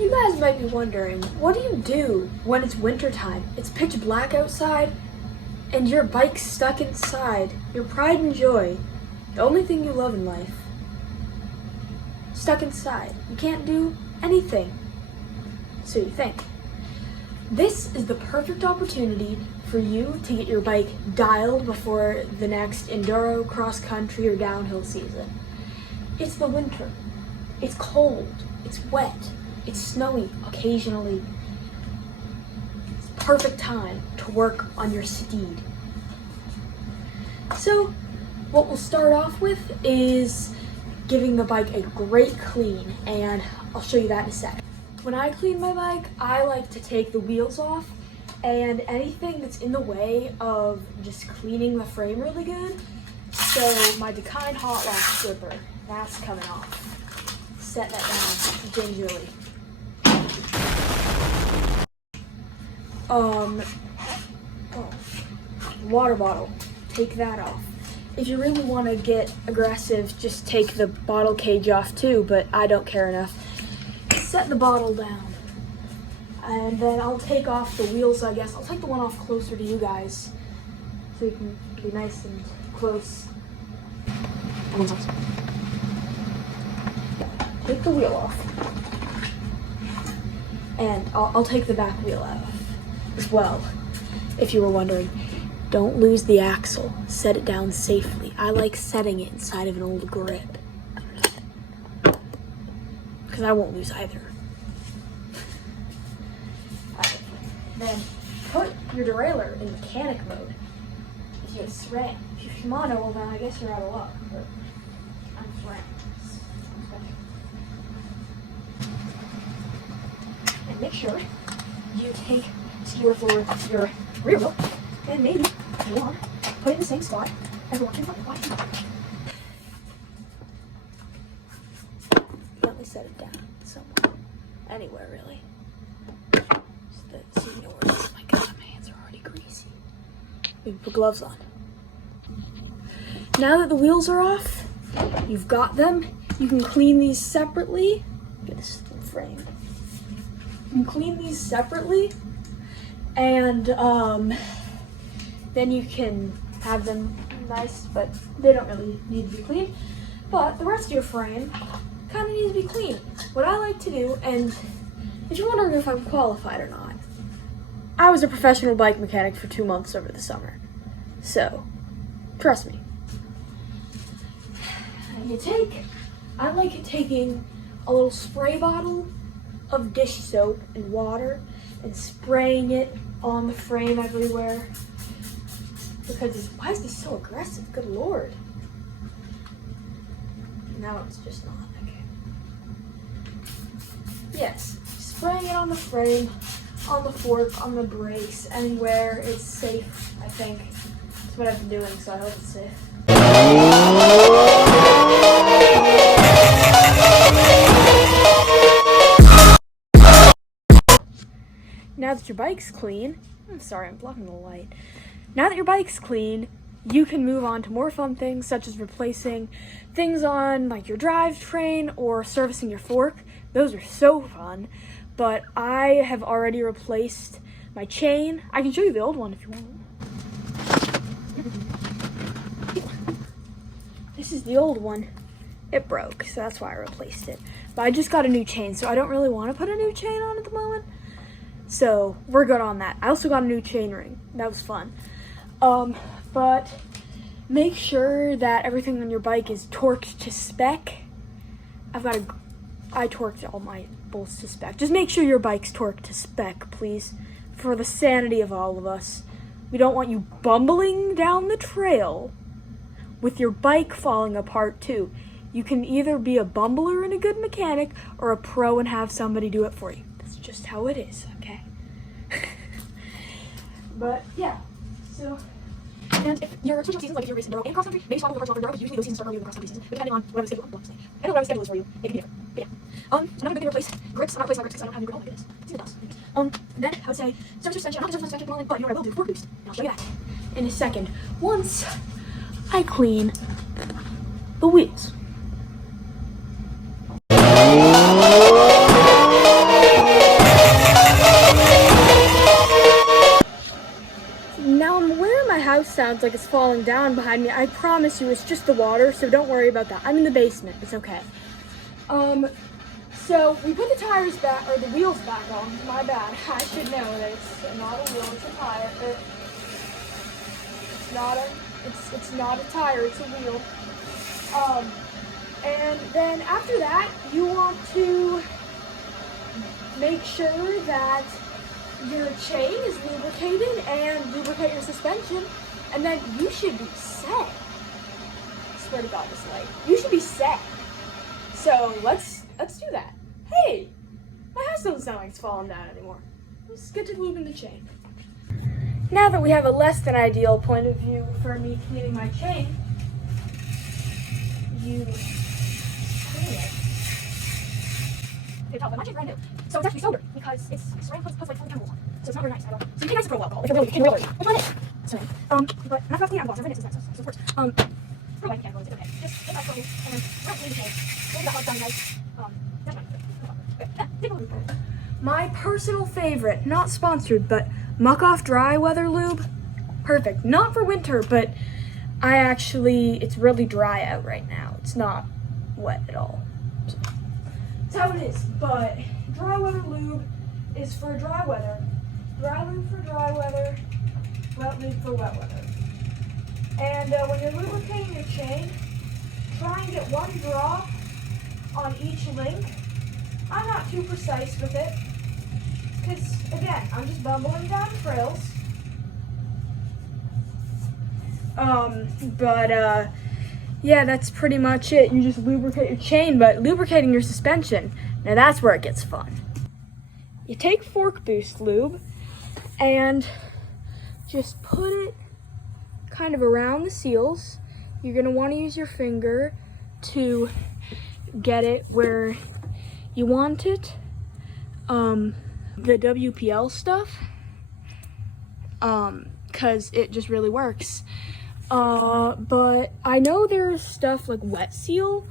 You guys might be wondering, what do you do when it's wintertime? It's pitch black outside and your bike's stuck inside. Your pride and joy, the only thing you love in life, stuck inside. You can't do anything. So you think. This is the perfect opportunity for you to get your bike dialed before the next enduro, cross country, or downhill season. It's the winter. It's cold. It's wet. It's snowy occasionally. It's the perfect time to work on your steed. So, what we'll start off with is giving the bike a great clean, and I'll show you that in a sec. When I clean my bike, I like to take the wheels off and anything that's in the way of just cleaning the frame really good. So my Dakine Hot Lock stripper, that's coming off. Set that down gingerly. Water bottle, take that off. If you really want to get aggressive, just take the bottle cage off too, but I don't care enough. Set the bottle down. And then I'll take off the wheels, I guess. I'll take the one off closer to you guys so you can be nice and close. Take the wheel off. And I'll take the back wheel out as well, if you were wondering. Don't lose the axle. Set it down safely. I like setting it inside of an old grip, because I won't lose either. Then put your derailleur in mechanic mode. If you have SRAM. If you have Shimano, well then I guess you're out of luck. But I'm SRAM. And make sure you take skewer for your rear wheel, and maybe if you want, put it in the same spot as the one in front. Why not? Gently set it down somewhere. Anywhere really. So you know where it is. Oh my god, my hands are already greasy. We can put gloves on. Now that the wheels are off, you've got them. You can clean these separately. Get this frame. You can clean these separately, and then you can have them nice, but they don't really need to be cleaned. But the rest of your frame kind of needs to be clean. What I like to do, and if you're wondering if I'm qualified or not, I was a professional bike mechanic for 2 months over the summer. So, trust me. And I like taking a little spray bottle of dish soap and water and spraying it on the frame everywhere. Because why is this so aggressive? Good lord. Now it's just not, okay. Yes, spraying it on the frame, on the fork, on the brakes, anywhere it's safe, I think. That's what I've been doing, so I hope it's safe. Now that your bike's clean, I'm sorry, I'm blocking the light. Now that your bike's clean, you can move on to more fun things, such as replacing things on like your drivetrain or servicing your fork. Those are so fun. But I have already replaced my chain. I can show you the old one if you want. This is the old one. It broke, so that's why I replaced it. But I just got a new chain, so I don't really want to put a new chain on at the moment. So we're good on that. I also got a new chain ring. That was fun. But make sure that everything on your bike is torqued to spec. I torqued all my bolts to spec. Just make sure your bike's torqued to spec, please, for the sanity of all of us. We don't want you bumbling down the trail with your bike falling apart too. You can either be a bumbler and a good mechanic, or a pro and have somebody do it for you. That's just how it is, okay? But yeah, so. And if your switch seasons, like if you're racing enduro and cross country, maybe swap over to enduro, because usually those seasons start earlier than cross country seasons. But depending on whatever the schedule, I know what my schedule is for you. It can be different. But yeah. Another good thing to replace grips. I'm not replacing my grips because I don't have new grip. Oh my goodness. See the dust. Then I would say surface suspension. I'm not surface suspension at the moment, but you know what I will do? Fork boost. And I'll show you that in a second. Once I clean the wheels. sounds like it's falling down behind me. I promise you it's just the water, so don't worry about that. I'm in the basement, it's okay. So we put the tires back, or the wheels back on. My bad. I should know that it's not a wheel, it's a tire. It's not a tire, it's a wheel. And then after that, you want to make sure that your chain is lubricated and lubricate your suspension, and then you should be set. I swear to God, this light. You should be set. So let's do that. Hey, my house doesn't sound like it's falling down anymore. Let's get to lubing the chain. Now that we have a less than ideal point of view for me cleaning my chain, you clean it. My chain's brand new, so it's actually sober because it's ceramic plus like 40 chemicals on it. So it's not very nice at all. So you can ice it for a while if you're really which one is? So, but I'm not cleaning out the box. Everything is nice, so of course. Probably can't go into it. Okay, just get that cold and then don't clean the chain. Maybe that hot done nice. That's fine. Take a look. My personal favorite, not sponsored, but Muck Off Dry Weather Lube. Perfect. Not for winter, but it's really dry out right now. It's not wet at all. So, that's how it is. But dry weather lube is for dry weather. Dry lube for dry weather. Wet lube for wet weather. And when you're lubricating your chain, try and get one drop on each link. I'm not too precise with it, because again, I'm just bumbling down trails. Yeah, that's pretty much it. You just lubricate your chain, but lubricating your suspension, now that's where it gets fun. You take Fork Boost lube and just put it kind of around the seals. You're gonna want to use your finger to get it where you want it. The WPL stuff, cause it just really works. But I know there's stuff like Wet Seal,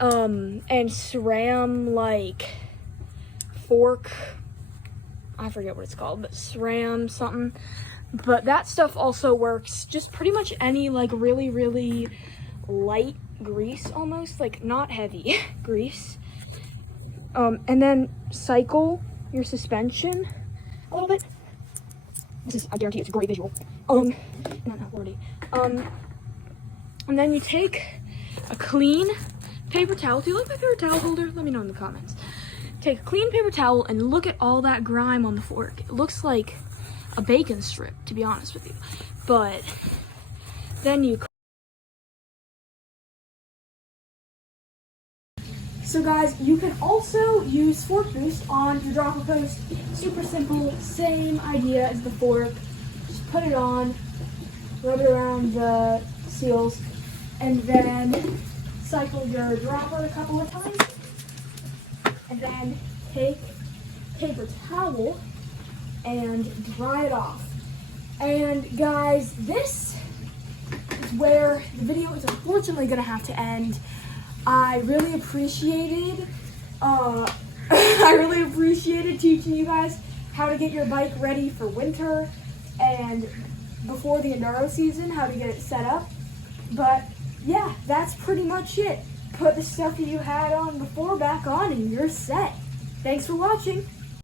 and SRAM, like fork, I forget what it's called, but SRAM something. But that stuff also works. Just pretty much any like really, really light grease, almost like not heavy grease. And then cycle your suspension a little bit. I guarantee it's a great visual. Not wordy. And then you take a clean paper towel. Do you like my paper towel holder? Let me know in the comments. Take a clean paper towel and look at all that grime on the fork. It looks like a bacon strip, to be honest with you. But then you... So guys, you can also use Fork Boost on your dropper post. Super simple, same idea as the fork. Just put it on, rub it around the seals, and then cycle your dropper a couple of times. And then take paper towel and dry it off. And guys, this is where the video is unfortunately gonna have to end. I really appreciated teaching you guys how to get your bike ready for winter and before the enduro season, how to get it set up. But yeah, that's pretty much it. Put the stuff that you had on before back on and you're set. Thanks for watching.